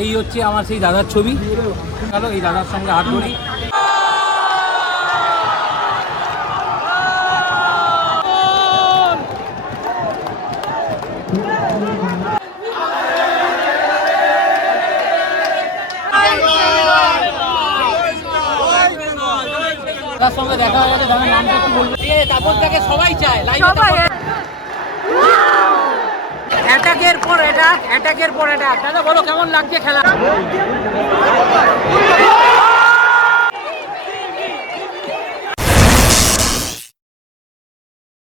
এই হচ্ছে আমার সেই দাদার ছবি। চলো এই দাদার সঙ্গে হাত ধরি। তার সঙ্গে দেখা হয়ে গেছে, দাদার নামটা কি বলবো? তাপসটাকে সবাই চায় লাইভে। অ্যাটাকের পর অ্যাটাক, অ্যাটাকের পর অ্যাটাক। দাদা বলো কেমন লাগছে খেলা?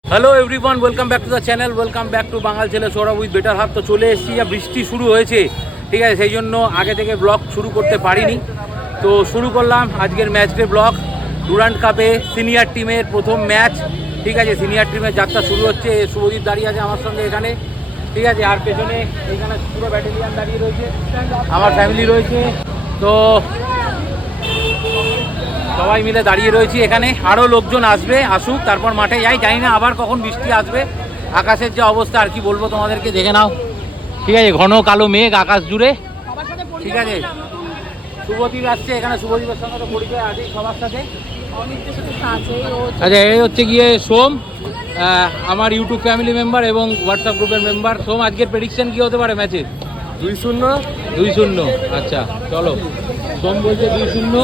Hello everyone, welcome back to the channel, welcome back to বাঙাল ছেলে সৌরভ উইথ বেটার হাব। তো চলে এসেছি, বৃষ্টি শুরু হয়েছে, ঠিক আছে, সেই জন্য আগে থেকে ব্লগ শুরু করতে পারিনি। তো শুরু করলাম আজকের ম্যাচ ডে ব্লগ। ডুরান্ড কাপে সিনিয়র টিমের প্রথম ম্যাচ, ঠিক আছে, সিনিয়র টিমের যাত্রা শুরু হচ্ছে। শুভজিৎ দাঁড়িয়ে আছে আমার সঙ্গে এখানে, ঠিক আছে, আর পেছনে এখানে পুরো ব্যাটালিয়ান দাঁড়িয়ে রয়েছে, আমার ফ্যামিলি রয়েছে। তো সবাই মিলে দাঁড়িয়ে রয়েছি এখানে। আরও লোকজন আসবে, আসুক, তারপর মাঠে যাই। জানি না আবার কখন বৃষ্টি আসবে। আকাশের যে অবস্থা আর কি বলবো তোমাদেরকে, দেখে নাও, ঠিক আছে, ঘন কালো মেঘ আকাশ জুড়ে, ঠিক আছে। শুভজিৎ আসছে এখানে, শুভজিতের সঙ্গে তো পরিচয় আছেই সবার সাথে। আচ্ছা, এই হচ্ছে গিয়ে সোম, আমার ইউটিউব ফ্যামিলি মেম্বার এবং হোয়াটসঅ্যাপ গ্রুপের মেম্বার। সোম, আজকের প্রেডিকশন কি হতে পারে ম্যাচের? 2-0। 2-0। আচ্ছা চলো, সোম বলছে 2-0।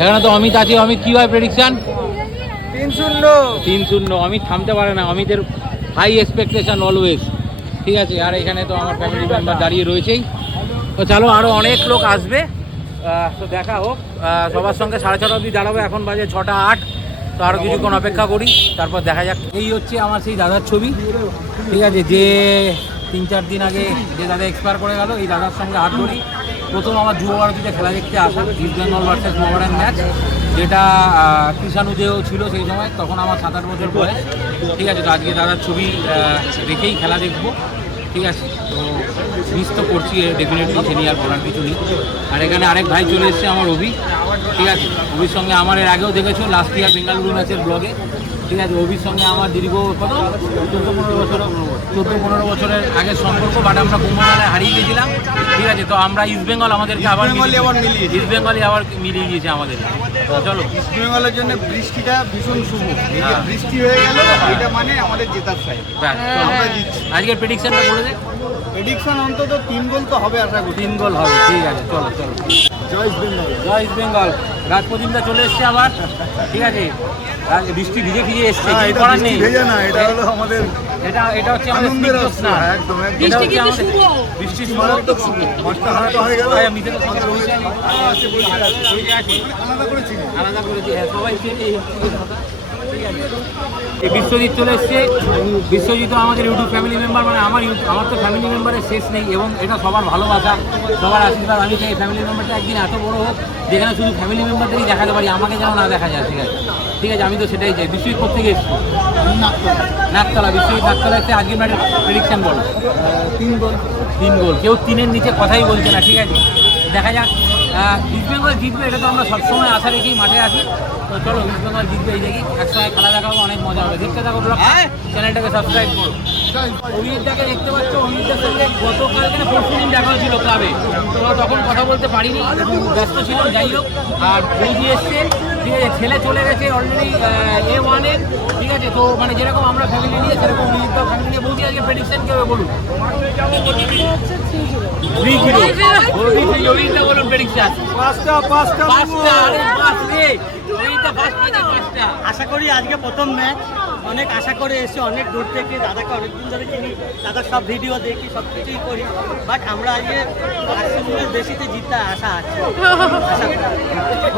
এখানে তো অমিত আছে। অমিত কি হয় প্রেডিকশন? 3-0। 3-0। অমিত থামতে পারে না, অমিতের হাই এক্সপেকটেশন অলওয়েজ, ঠিক আছে। আর এখানে তো আমার ফ্যামিলি মেম্বার দাঁড়িয়ে রয়েছেই। তো চলো, আরও অনেক লোক আসবে, তো দেখা হোক। সবার সঙ্গে 6:30 অবধি দাঁড়াবো, এখন বাজে 6:08। তো আরও কিছুক্ষণ অপেক্ষা করি, তারপর দেখা যাক। এই হচ্ছে আমার সেই দাদার ছবি, ঠিক আছে, যে 3-4 দিন আগে যে দাদা এক্সপায়ার করে গেল। এই দাদার সঙ্গে হাত ধরি। প্রথম আমার যুব ভারতীতে খেলা দেখতে আসা, east Bengal versus Mohammedan match, যেটা কৃষাণুদেও ছিল সেই সময়, তখন আমার 7-8 বছর বয়স, ঠিক আছে। তো আজকে দাদার ছবি রেখেই খেলা দেখবো, ঠিক আছে। তো মিস তো করছি ডেফিনেটলি, সে নিয়ে আর বলার কিছু নেই। আর এখানে আরেক ভাই চলে এসছে, আমার অভি, ঠিক আছে। অভির সঙ্গে আমার এর আগেও দেখেছো লাস্ট ইয়ার বেঙ্গালুরু ম্যাচের ব্লগে, ঠিক আছে। অভির সঙ্গে আমার দীর্ঘ 14-15 বছরের আগের সম্পর্ক, বাট আমরা কুম্ভমেলায় হারিয়ে গেছিলাম, ঠিক আছে। তো আমরা ইস্ট বেঙ্গল আমাদেরকে আবার ইস্ট বেঙ্গলই আবার মিলিয়ে দিয়েছে আমাদের। চলো, ইস্ট বেঙ্গলের জন্য বৃষ্টিটা ভীষণ শুভ। এই যে বৃষ্টি হয়ে গেল, এটা মানে আমাদের জেতার সাইড। আমরা জিতছি। আজকের প্রেডিকশনটা বলে দে। প্রেডিকশন অন্তত 3 গোল তো হবে, আশা করি 3 গোল হবে, ঠিক আছে। চলো চলো, জয় ইস্ট বেঙ্গল। জয় ইস্ট বেঙ্গল। রাজপ্রতিমটা চলে এসছে আবার, ঠিক আছে। বৃষ্টি ভিজে ভিজে এসছে, কিছু করার নেই। এটা হলো আমাদের, এটা হচ্ছে আমাদের আনন্দের স্নিগ্ধ স্নান। একদম এটা হচ্ছে আমাদের বৃষ্টি শুভ। মাঠটা হারাতে হয়ে গেল। মিথেলের সঙ্গে রয়েছে, আলাদা করেছি, হ্যাঁ, সবাই এই বিশ্বজিৎ চলে এসছে। বিশ্বজিৎ আমাদের ইউটিউব ফ্যামিলি মেম্বার, মানে আমার তো ফ্যামিলি মেম্বারের শেষ নেই, এবং এটা সবার ভালোবাসা, সবার আশীর্বাদ। আমি চাই ফ্যামিলি মেম্বারটা একদিন এত বড় হোক যেখানে শুধু ফ্যামিলি মেম্বারটাই দেখাতে পারি, আমাকে যেন না দেখা যায়, ঠিক আছে, ঠিক আছে। আমি তো সেটাই চাই। বিশ্বজিৎ কোথেকে এসছি? নাকতলা। বিশ্বজিৎ নাকতলা এসছে। আজকে ম্যাচের প্রেডিকশন বলো। 3 গোল। 3 গোল। কেউ 3-এর নিচে কথাই বলছে না, ঠিক আছে। দেখা যাক, ইস্ট বেঙ্গল জিতবে, এটা তো আমরা সবসময় আশা রেখেই মাঠে আসি। তো চলো, ইস্ট বেঙ্গল জিতবে, এই দেখি একসঙ্গে খেলা দেখাবো, অনেক মজা হবে। দেখতে থাকো, চ্যানেলটাকে সাবস্ক্রাইব করো। অমিতটাকে দেখতে পাচ্ছ, অমিতটার সঙ্গে গতকালকে না পরশুদিন দেখা হয়েছিল ক্লাবে, তো তখন কথা বলতে পারিনি, ব্যস্ত ছিলাম। যাই হোক, আর বৌদি এসছে, ঠিক আছে, ছেলে চলে গেছে অলরেডি A1-এ, ঠিক আছে। তো মানে যেরকম আমরা ফ্যামিলি নিয়ে, সেরকম অমিতটাও ফ্যামিলি নিয়ে। বৌদি আজকে প্রেডিকশন কী হবে বলুন? 3-0। অমিতটা বলুন প্রেডিকশন। 5টা। আরে বাস রে, অমিতটা ফার্স্ট পেয়েছে 5টা। আশা করি আজকে প্রথম ম্যাচ, অনেক আশা করে এসে অনেক দূর থেকে, দাদাকে অনেকদিন ধরে চিনি, দাদার সব ভিডিও দেখি, সব কিছুই করি, বাট আমরা আজকে 5-0 বেশিতে জিততে আশা আছে।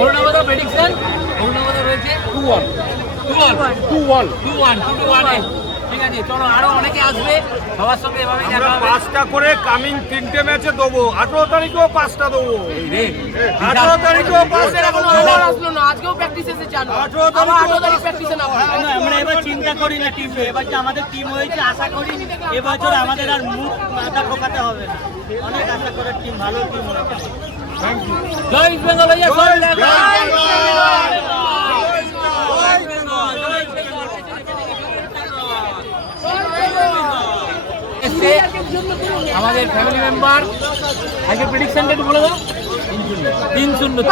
অরুণাবদা প্রেডিকশন, অরুণাবদা রয়েছে 2-1। 2-1, ঠিক আছে। চলো, আরো অনেকে আসবে, সবার সঙ্গে এভাবেই দেখা হবে। 5টা করে কামিং 3টে ম্যাচে দেবো। 18 তারিখেও 5টা দেবো। 18 তারিখেও 5টা দেবো। আজকেও প্র্যাকটিস এসে জানো। 18 তারিখ প্র্যাকটিসে না। আমরা এবার চিন্তা করি না টিম, এবার যে আমাদের টিম হয়েছে, আশা করি এবছর আমাদের আর মুখ মাথা ঠোকাতে হবে না। অনেক আশা করে টিম, ভালো টিম হয়েছে। জয় ইস্ট বেঙ্গল। আমাদের ফ্যামিলি মেম্বার আজকে প্রেডিকশনটা একটু বলে দাও। 3-0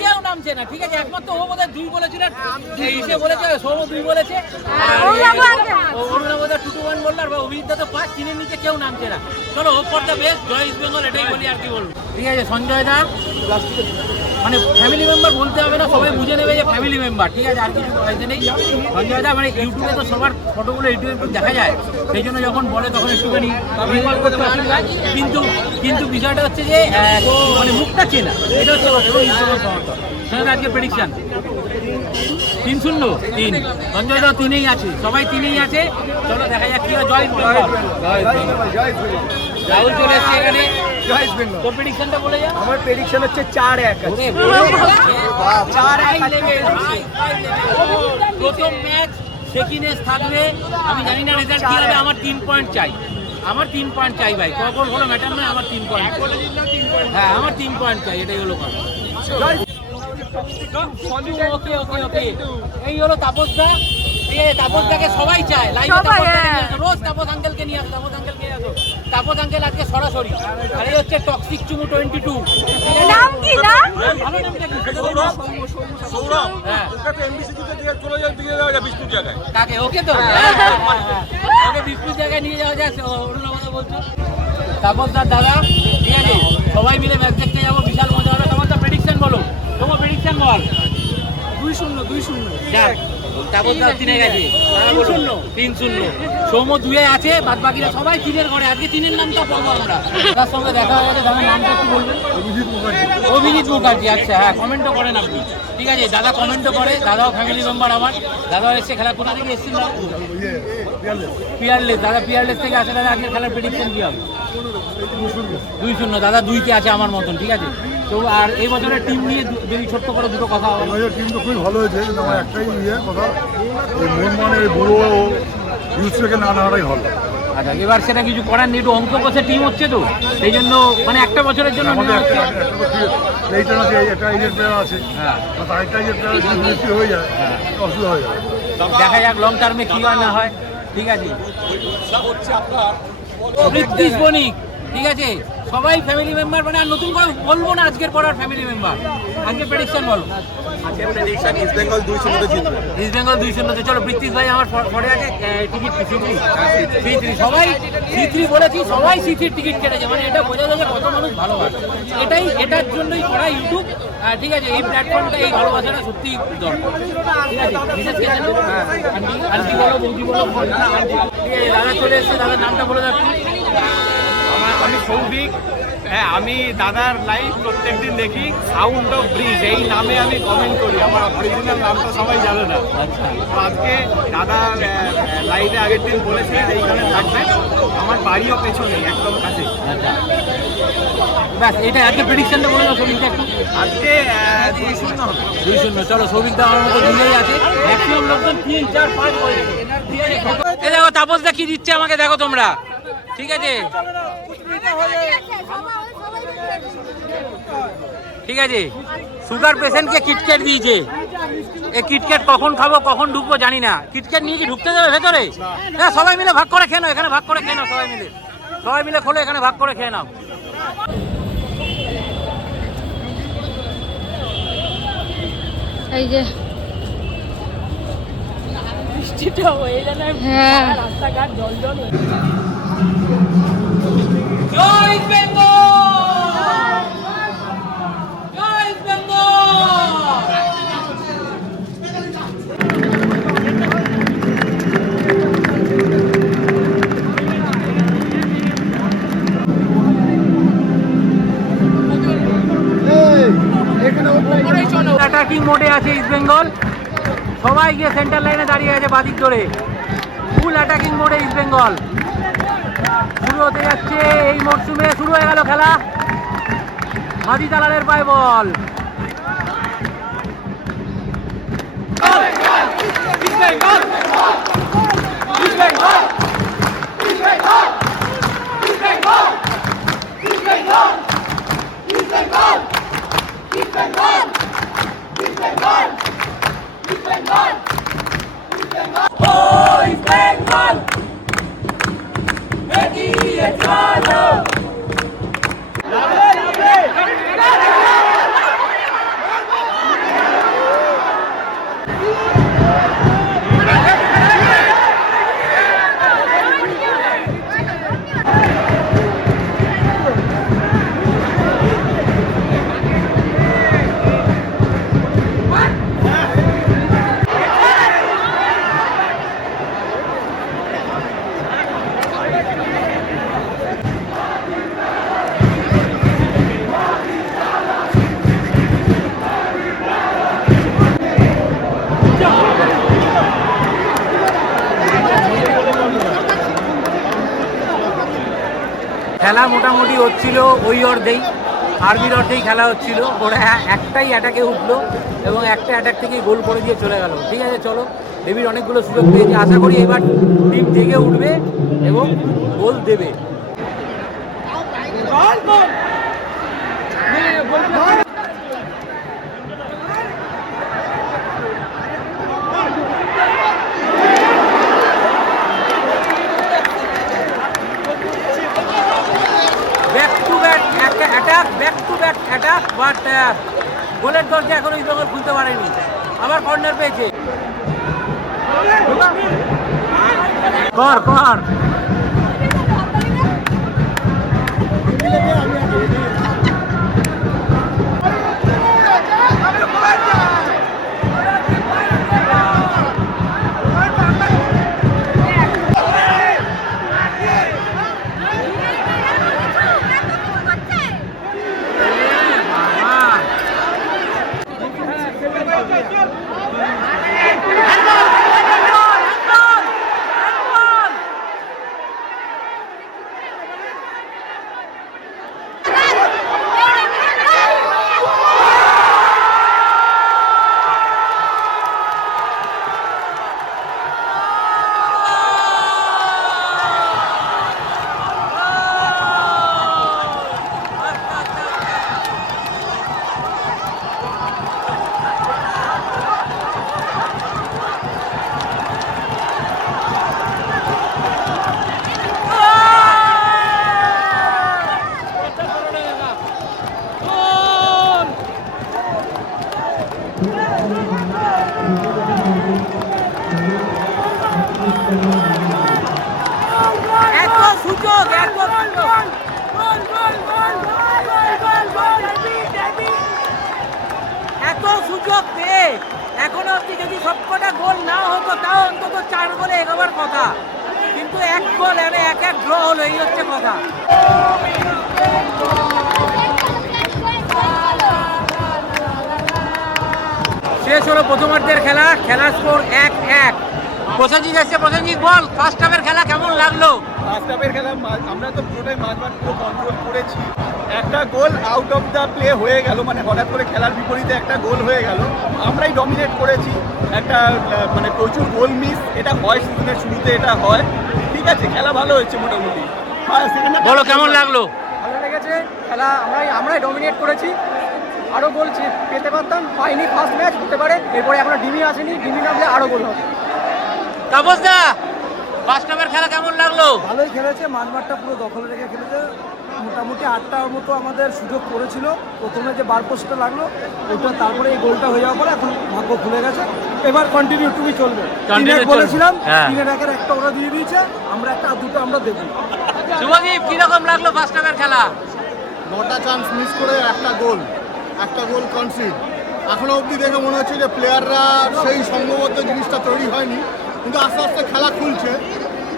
কেউ নামছে না, ঠিক আছে, একমাত্র ও বোধহয় 2 বলেছিল, এসে বলেছে, সৌম 2 বলেছে, অরুণা বোধহয় 2-1 বললো, আর অভিজিৎ তো 5, 3-এর নিচে কেউ নামছে না। চলো হোপ ফর দ্য বেস্ট, জয় ইস্ট বেঙ্গল, এটাই বলি আর কি বলবো। ঠিক আছে, সঞ্জয় দা মানে ফ্যামিলি মেম্বার বলতে হবে না, সবাই বুঝে নেবে যে ফ্যামিলি মেম্বার, ঠিক আছে, আর কিছু হয়েছে নেই। সঞ্জয় দা মানে ইউটিউবে তো সবার ফটোগুলো ইউটিউবে একটু দেখা যায়, সেই জন্য যখন বলে তখন একটুখানি রিকল করতে অসুবিধা হয়, কিন্তু বিষয়টা হচ্ছে যে মানে মুখটা চেনা, এটা হচ্ছে ইউটিউবের সমর্থন। সঞ্জয় আজকে প্রেডিকশন 3-0 সঞ্জয় দা 3-এই আছে, সবাই 3-এই আছে। চলো দেখা যাক কি হয়। জয় রাহুল চলে এসছে এখানে, তোর প্রেডিকশনটা বলে যা। আমার প্রেডিকশন হচ্ছে 4-1 আছে। প্রথম ম্যাচ সেকিনেস থাকবে, আমি জানি না রেজাল্ট কি হবে, আমার 3 পয়েন্ট চাই, আমার 3 পয়েন্ট চাই ভাই, কখন হলো ম্যাটার নয়, আমার 3 পয়েন্ট, হ্যাঁ আমার 3 পয়েন্ট চাই, এটাই হলো কথা। ওকে ওকে ওকে, এই হলো তাপস দা, ঠিক আছে, তাপস দাকে সবাই চায়, লাইভে রোজ তাপস আঙ্কেলকে নিয়ে আসো, তাপস আঙ্কেলকে নিয়ে আসো, তাপস আঙ্কেল আজকে সরাসরি। আর এই হচ্ছে টক্সিক চুমু 22, নাম কি না? ভালো নামটা কি? সৌরভ, হ্যাঁ ওকে এমবিসি থেকে দিয়ে চলে যাও, দিয়ে যাওয়া যায় বিষ্ণুর জায়গায়। কাকে? ওকে তো ওকে বিষ্ণুর জায়গায় নিয়ে যাওয়া যায়, অরুণাবাদা বলছো। তাপস দার দাদা, ঠিক আছে, সবাই মিলে ম্যাচ দেখতে যাবো, বিশাল মজা হবে। তোমার তো প্রেডিকশন বলো, তোমার প্রেডিকশন বল। 2-0 যাক, তাপস দা 3-এ গেছে, 3-0 সৌম 2-এ আছে, বাদ বাকিরা সবাই 3-এর ঘরে। আজকে 3-এর নামটা পাবো আমরা। তার সঙ্গে দেখা হয়ে গেছে, দাদার নামটা একটু বলবেন। অভিজিৎ মুখার্জি, আচ্ছা, হ্যাঁ কমেন্টও করেন আপনি, ঠিক আছে, দাদা কমেন্টও করে, দাদাও ফ্যামিলি মেম্বার আমার, দাদাও এসছে খেলা। কোথা থেকে এসেছেন দাদা? পিয়ারলেস, দাদা পিয়ারলেস থেকে আছে। দাদা আজকে খেলার প্রেডিকশন কি হবে? 2-0, দাদা 2-তে আছে আমার মতন, ঠিক আছে। তো আর এই বছরের টিম নিয়ে যদি ছোট্ট করে দুটো কথা হবে। টিম তো খুবই ভালো হয়েছে, কিন্তু আমার একটাই কথা, এই মোহনবাগানের বুড়ো ইউসুফকে না নেওয়াটাই ভালো। আচ্ছা, এবার সেটা কিছু করার নেই, একটু অঙ্ক কষে টিম হচ্ছে তো, এই জন্য মানে একটা বছরের জন্য আমাদের নেওয়া হচ্ছে। এইটা আছে, একটা এজের প্লেয়ার আছে, হ্যাঁ আরেকটা এজের প্লেয়ার যদি বৃষ্টি হয়ে যায় অসুবিধা হয়ে যায়। দেখা যাক লং টার্মে কি হয় না হয়, ঠিক আছে। বৃত্তিশ বণিক, ঠিক আছে, সবাই ফ্যামিলি মেম্বার, মানে আর নতুন করে বলবো না আজকের পর আর ফ্যামিলি মেম্বার। আজকে প্রেডিকশন বলো। আজকে প্রেডিকশন ইস্ট বেঙ্গল 2-0 জিতবে। ইস্ট বেঙ্গল 2-0। চলো বৃত্তিশ ভাই আমার পরে আছে টিকিট C3, সবাই C3 বলেছি, সবাই C3 টিকিট কেটেছে, মানে এটা বোঝা যায় যে কত মানুষ ভালোবাসে। এটার জন্যই করা ইউটিউব, ঠিক আছে, এই প্ল্যাটফর্মটা, এই ভালোবাসাটা সত্যি দরকার, ঠিক আছে। বিশেষ করে আন্টি বলো, বৌদি বলো, আন্টি, ঠিক আছে। দাদা চলে এসছে, দাদার নামটা বলে রাখছি। আমি সৌভিক, হ্যাঁ আমি দাদার লাইভ প্রত্যেকদিন দেখি, সাউন্ড অফ ব্রিজ এই নামে আমি কমেন্ট করি, আমার অরিজিনাল নামটা সবাই জানে না। আচ্ছা, তো আজকে দাদা লাইভে আগের দিন বলেছিলেন এইখানে থাকবে, আমার বাড়িও পেছনে একদম কাছে। আচ্ছা, ব্যাস এটা আজকে প্রেডিকশনটা বলে দাও সৌভিকটা একটু। আজকে 2-0 হবে। 2-0। চলো সৌভিকটা আমার মতো দুটোই আছে, ম্যাক্সিমাম লোকজন 3, 4, 5 বলে। এই দেখো তাপস দা কি দিচ্ছে আমাকে, দেখো তোমরা, ঠিক আছে, ঠিক আছে। সুগার পেশেন্টকে কিটক্যাট দিয়েছে, এই কিটক্যাট কখন খাবো কখন ঢুকবো জানি না। কিটক্যাট নিয়ে কি ঢুকতে যাবে ভেতরে? হ্যাঁ সবাই মিলে ভাগ করে খেয়ে নাও, এখানে ভাগ করে খেয়ে নাও, সবাই মিলে খোলো, এখানে ভাগ করে খেয়ে নাও। এই যে বৃষ্টিটা হয়ে গেল, হ্যাঁ রাস্তাঘাট জল জল হয়ে গেল। জয় বেঙ্গল, জয় বেঙ্গল। অ্যাটাকিং মোডে আছে ইস্ট বেঙ্গল, সবাই গিয়ে সেন্টার লাইনে দাঁড়িয়ে আছে বাদিক ধরে, ফুল অ্যাটাকিং মোডে ইস্ট বেঙ্গল। শুরু হতে যাচ্ছে এই মরশুমে, শুরু হয়ে গেল খেলা। মাদি তালালের পায়ে বল, খেলা মোটামুটি হচ্ছিল ওই অর্ধেই, আর্মির অর্ধেই খেলা হচ্ছিল। ওরা একটাই অ্যাটাকে উঠলো এবং একটা অ্যাটাক থেকেই গোল করে দিয়ে চলে গেল। ঠিক আছে, চলো, ডেভিড অনেকগুলো সুযোগ পেয়েছে, আশা করি এবার টিম জেগে উঠবে এবং গোল দেবে। অ্যাটাক বাট গোলের দরজা এখনো ইস্টবেঙ্গল খুলতে পারেনি। আবার কর্নার পেয়েছে, কর কর। এত সুযোগ পেয়ে এখনো অব্দি যদি সবকটা গোল না হতো তাও অন্তত 4 গোলে এগোবার কথা, কিন্তু 1 গোল এনে 1-1 ড্র হলো, এই হচ্ছে কথা। শেষ হলো প্রথমার্ধের খেলা, খেলার স্কোর 1-1। প্রসেনজিৎ এসছে, প্রসেনজিৎ বল ফার্স্ট হাফের খেলা কেমন লাগলো? ফার্স্ট হাফের খেলা আমরা তো পুরোটাই মাঝমাঠ পুরো কন্ট্রোল করেছি। একটা গোল আউট অফ দ্য প্লে হয়ে গেল, মানে হঠাৎ করে খেলার বিপরীতে একটা গোল হয়ে গেল, আমরাই ডমিনেট করেছি। একটা মানে প্রচুর গোল মিস, এটা হয় সিজনের শুরুতে, এটা হয়। ঠিক আছে, খেলা ভালো হয়েছে মোটামুটি। বলো কেমন লাগলো? ভালো লেগেছে খেলা, আমরাই ডমিনেট করেছি। আরও গোল পেতে পারতাম, পাইনি। ফার্স্ট ম্যাচ হতে পারে, এরপরে এখনো ডিমি আসেনি, ডিমি নামলে আরও গোল হবে। তাপস দা, ফার্স্ট হাফের খেলা কেমন লাগলো? ভালোই খেলেছে, মাঝমাঠটা পুরো দখলে রেখে খেলেছে। মোটামুটি 8টার মতো আমাদের সুযোগ করেছিল। প্রথমে যে বার পোস্টটা লাগলো ওইটা, তারপরে এই গোলটা হয়ে যাওয়ার পরে এখন ভাগ্য খুলে গেছে। এবার কন্টিনিউ টুবি চলবে। বলেছিলাম 3-1 একটা ওরা দিয়ে দিয়েছে, আমরা একটা আর দুটো আমরা দেবো। শুভদীপ, কিরকম লাগলো ফার্স্ট হাফের খেলা? 9টা চান্স মিস করে একটা গোল কনসিড। এখনো অবধি দেখে মনে হচ্ছে যে প্লেয়াররা সেই সংঘবদ্ধ জিনিসটা তৈরি হয়নি, কিন্তু আস্তে আস্তে খেলা খুলছে।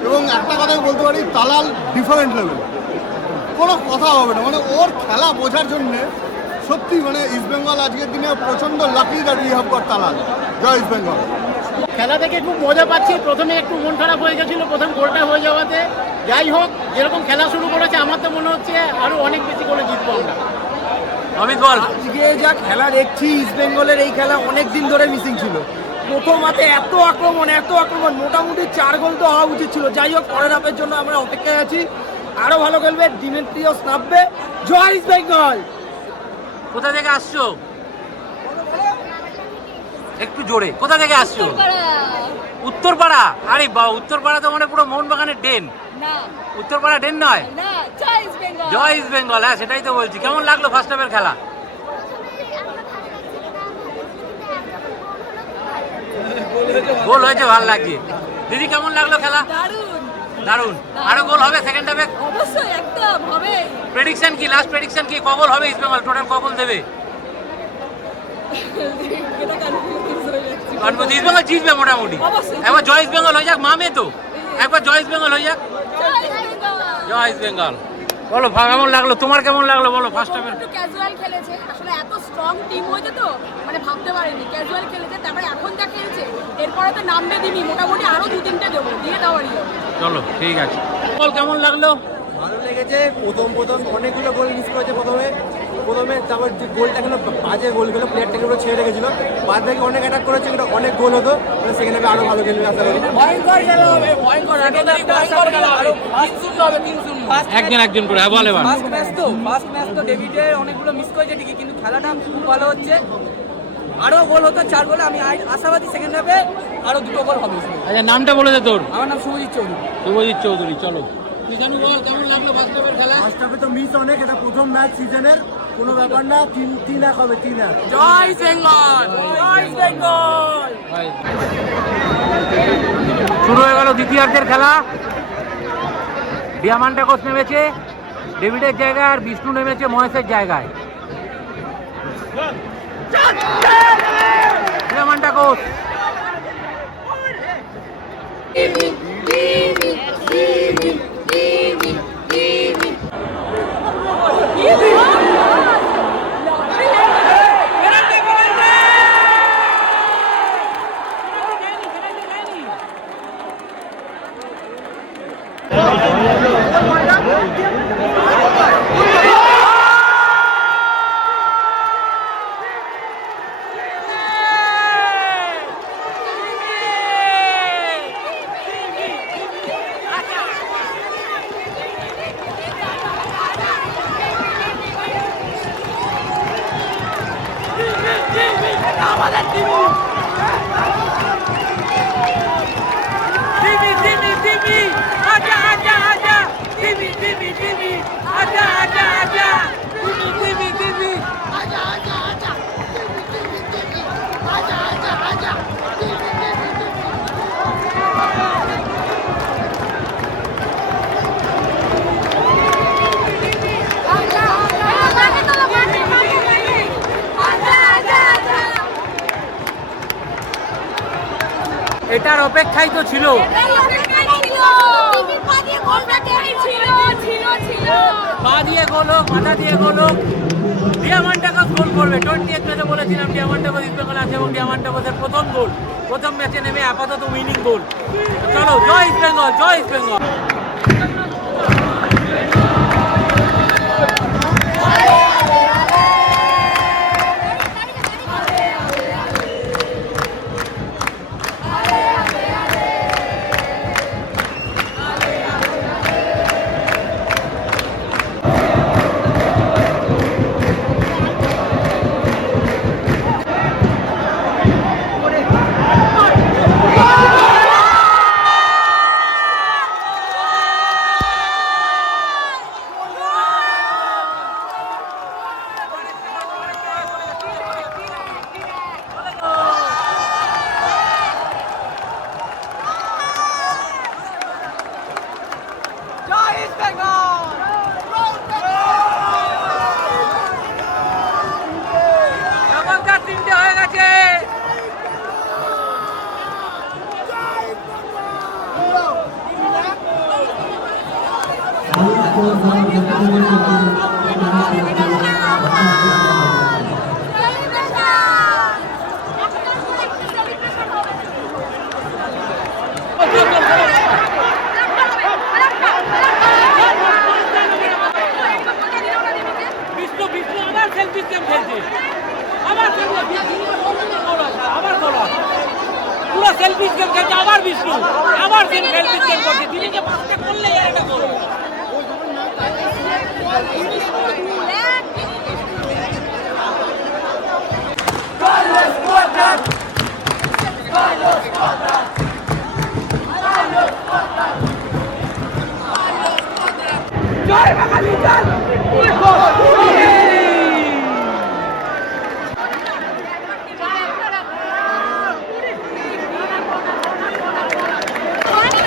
এবং একটা কথাই বলতে পারি, তালাল ডিফারেন্ট লেভেল, কোনো কথা হবে না। মানে ওর খেলা বোঝার জন্যে সত্যি মানে ইস্টবেঙ্গল আজকের দিনে প্রচণ্ড lucky that we have got Talal. জয় ইস্টবেঙ্গল। খেলা থেকে খুব মজা পাচ্ছি। প্রথমে একটু মন খারাপ হয়ে গেছিল প্রথম গোলটা হয়ে যাওয়াতে। যাই হোক, যেরকম খেলা শুরু করেছে আমার তো মনে হচ্ছে আরও অনেক বেশি করে জিতবো আমরা। অমিত বল। আজকে যা খেলা দেখছি, ইস্টবেঙ্গলের এই খেলা অনেক দিন ধরে মিসিং ছিল। প্রথম হাতে এত আক্রমণ, মোটামুটি 4 গোল তো হওয়া উচিত ছিল। যাই হোক, পরের হাফের জন্য আমরা অপেক্ষায় আছি। আরো ভালো খেলবে, ডিমেট্রিয়াস নামবে। জয় ইস্ট বেঙ্গল। কোথা থেকে আসছো? একটু জোরে, কোথা থেকে আসছো? উত্তরপাড়া। আরে বাবা, উত্তরপাড়া তো মানে পুরো মোহনবাগানের ডেন। না, উত্তরপাড়া ডেন নয়, না, জয় ইস্ট বেঙ্গল। জয় ইস্ট বেঙ্গল। হ্যাঁ, সেটাই তো বলছি। কেমন লাগলো ফার্স্ট হাফের খেলা? গোল হয়েছে, ভালো লাগছে। দিদি, কেমন লাগলো খেলা? দারুণ, দারুণ। আরো গোল হবে সেকেন্ড হাফে? অবশ্যই একদম হবে। প্রেডিকশন কি, লাস্ট প্রেডিকশন কি, কগোল হবে ইস্ট বেঙ্গল? টোটাল কগোল দেবে? এটা কনফিউজ হয়ে যাচ্ছে। ইস্ট বেঙ্গল জিতবে মোটামুটি। অবশ্যই। একবার জয় ইস্ট বেঙ্গল হয়ে যাক, মামে তো একবার জয় ইস্ট বেঙ্গল হয়ে যাক। জয় ইস্ট বেঙ্গল। জয় ইস্ট বেঙ্গল। বলো কেমন লাগলো, তোমার কেমন লাগলো বলো ফার্স্ট হাফের? একটু ক্যাজুয়াল খেলেছে, আসলে এত স্ট্রং টিম হয়েছে তো মানে ভাবতে পারিনি। ক্যাজুয়াল খেলেছে, তারপরে এখন যা খেলছে এরপরে তো নামবে দিবি, মোটামুটি আরো 2-3টে দেবো, দিয়ে দেওয়ারই। চলো ঠিক আছে। বল কেমন লাগলো? ভালো লেগেছে। প্রথম অনেকগুলো গোল মিস করেছে প্রথমে তারপর যে গোলটা গেলো বাজে গোল গেলো, প্লেয়ারটাকে পুরো ছেড়ে রেখেছিল। বাদ থেকে অনেক অ্যাটাক করেছে, কিন্তু অনেক গোল হতো, সেখানে আরো ভালো খেলবে আশা করি। একজন করে বল এবার। ফার্স্ট ম্যাচ তো ডেভিডের অনেকগুলো মিস করেছে ঠিকই, কিন্তু খেলাটা খুব ভালো হচ্ছে। আরো গোল হতো, 4 গোলে আমি আশাবাদী সেকেন্ড হাফে আরো 2 গোল হবে। আচ্ছা নামটা বলে দে তোর। আমার নাম শুভজিৎ চৌধুরী। শুভজিৎ চৌধুরী। চলো জানু বল, কেমন লাগলো বাস্তবের খেলা? ফার্স্ট হাফে তো মিস অনেক, এটা প্রথম ম্যাচ সিজনের, কোনো ব্যাপার না। 3-1 হবে, 3-1। জয় বেঙ্গল, জয় বেঙ্গল। শুরু হয়ে গেল দ্বিতীয়ার্ধের খেলা। ডিয়ামান্টাকোস নেমেছে ডেভিডের জায়গায়, আর বিষ্ণু নেমেছে মহেশের জায়গায়। ডিয়ামান্টাকোস এটার অপেক্ষাই তো ছিল। পা দিয়ে গোল হোক, মাথা দিয়ে গোল হোক, ডিয়ামান্টাকোস গোল করবে। 20th ম্যাচে বলেছিলাম ডিয়ামান্টাকোস ইস্ট বেঙ্গল আছে, এবং ডিয়ামান্টাকোসের প্রথম গোল প্রথম ম্যাচে নেমে আপাতত উইনিং গোল। চলো জয় ইস্ট বেঙ্গল, জয় ইস্ট বেঙ্গল। সেলফিশ গেম খেলছে আবার বিষ্ণু, আবার সেলফিশ গেম করছে। দিদিকে পাঁচটা করলে এটা করো। জয় বাঙালি জয়।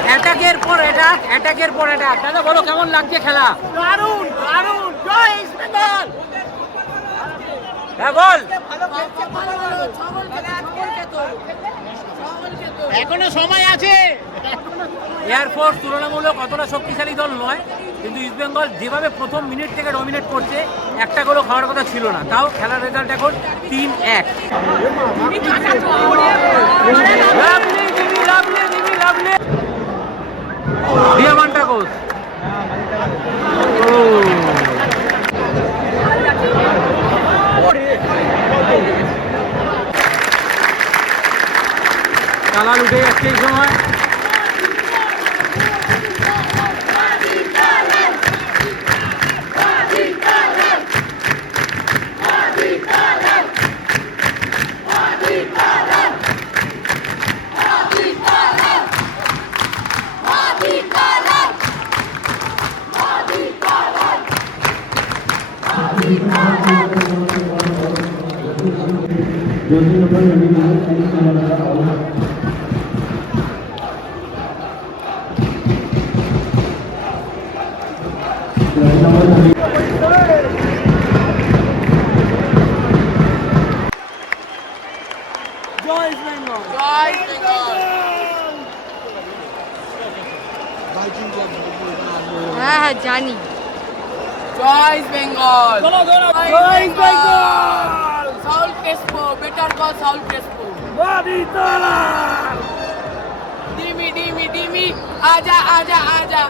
অ্যাটাকের পর অ্যাটাক, অ্যাটাকের পর অ্যাটাক। দাদা বলো কেমন লাগছে খেলা? দারুণ দারুণ, জয় ইস্ট বেঙ্গল। হ্যাঁ বল। এখনো সময় আছে। এয়ারফোর্স তুলনামূলক অতটা শক্তিশালী দল নয়, কিন্তু ইস্ট বেঙ্গল যেভাবে প্রথম মিনিট থেকে ডমিনেট করছে, একটা গোলও খাওয়ার কথা ছিল না। তাও খেলার রেজাল্ট এখন 3-1। ডিয়ামান্টাকোস কালার উঠে যাচ্ছে এই সময়। হ্যাঁ হ্যাঁ জানি। জয় বেঙ্গল, জয় Bengal. Saul Crespo, better call Saul Crespo. Dimi Dimi Dimi, আজা আজা আজা।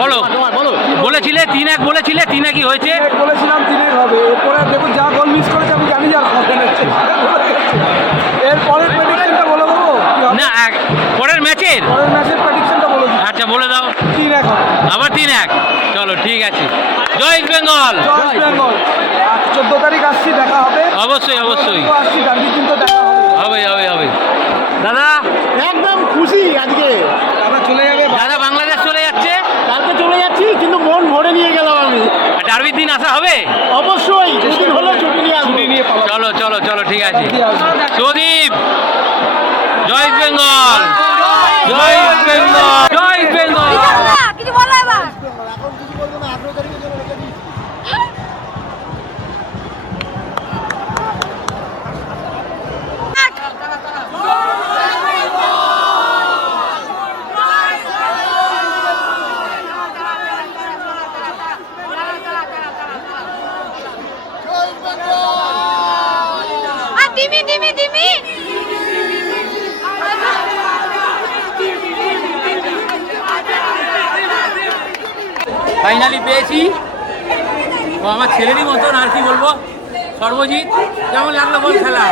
বলো বলেছিলে 3-1 বলেছিলে 3-1 হয়েছে। বলেছিলাম 3-1 হবে। এরপরে দেখুন যা গোল মিস করেছে আমি জানি আর হবে না। এরপরের প্রেডিকশনটা বলে দেবো না পরের ম্যাচের প্রেডিকশনটা বলে দিই। আচ্ছা বলে দাও। 3-1 হবে। আবার 3-1। চলো ঠিক আছে। জয় ইস্ট বেঙ্গল। জয় বেঙ্গল। 14 তারিখ আসছি, দেখা হবে। অবশ্যই অবশ্যই আসছি, গান্ধী কিন্তু দেখা হবে। হবে হবে হবে। দাদা একদম খুশি আজকে। দাদা চলে যাবে। দাদা বাংলাদেশ চলে যাচ্ছে। কালকে চলে যাচ্ছি, কিন্তু মন ভরে নিয়ে গেলাম আমি। ডার্বির দিন আসা হবে অবশ্যই, দুদিন হলো ছুটি নিয়ে আসবো। চলো চলো চলো ঠিক আছে। সুদীপ, জয় ইস্ট বেঙ্গল, জয় ইস্ট বেঙ্গল, জয় ইস্ট বেঙ্গল। কিছু বলো এবার। এখন কিছু বলবো না, 18 তারিখের জন্য রেখে দিই। দিমি দিমি দিমি। ফাইনালি পেয়েছি। ও আমার ছেলেরই মতন, আর কি বলবো। সর্বজিৎ, কেমন লাগলো বল খেলা?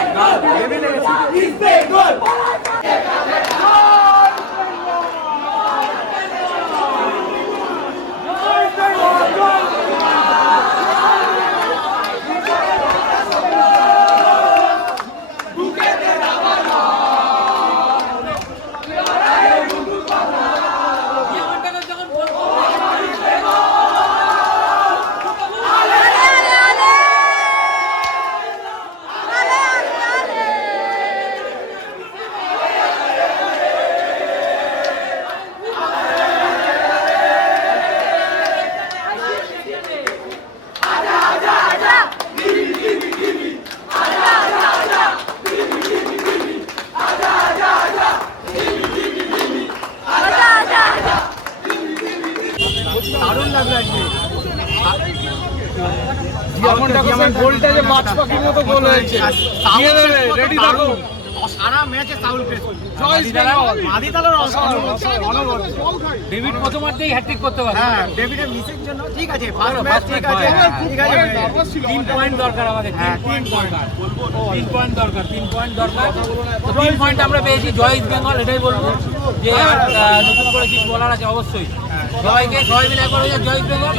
গোলটা যে মাছ পাখির মতো গোল হয়েছে। সারা ম্যাচে সাউল ক্রেসপো। ডেভিড প্রথমার্ধেই হ্যাটট্রিক করতে পারে। হ্যাঁ ডেভিডের মিসের জন্য ঠিক আছে, ফার্স্ট first ম্যাচ ঠিক match আছে, হয়। ঠিক আছে। 3 পয়েন্ট দরকার আমাদের, 3 পয়েন্ট দরকার, 3 পয়েন্ট দরকার, 3 পয়েন্ট দরকার। তো 3 পয়েন্ট আমরা পেয়েছি, জয় ইস্ট বেঙ্গল। এটাই বলবো যে আর নতুন করে কিছু বলার আছে অবশ্যই। সবাই মিলে একবার হয়ে যায় জয় ইস্ট বেঙ্গল।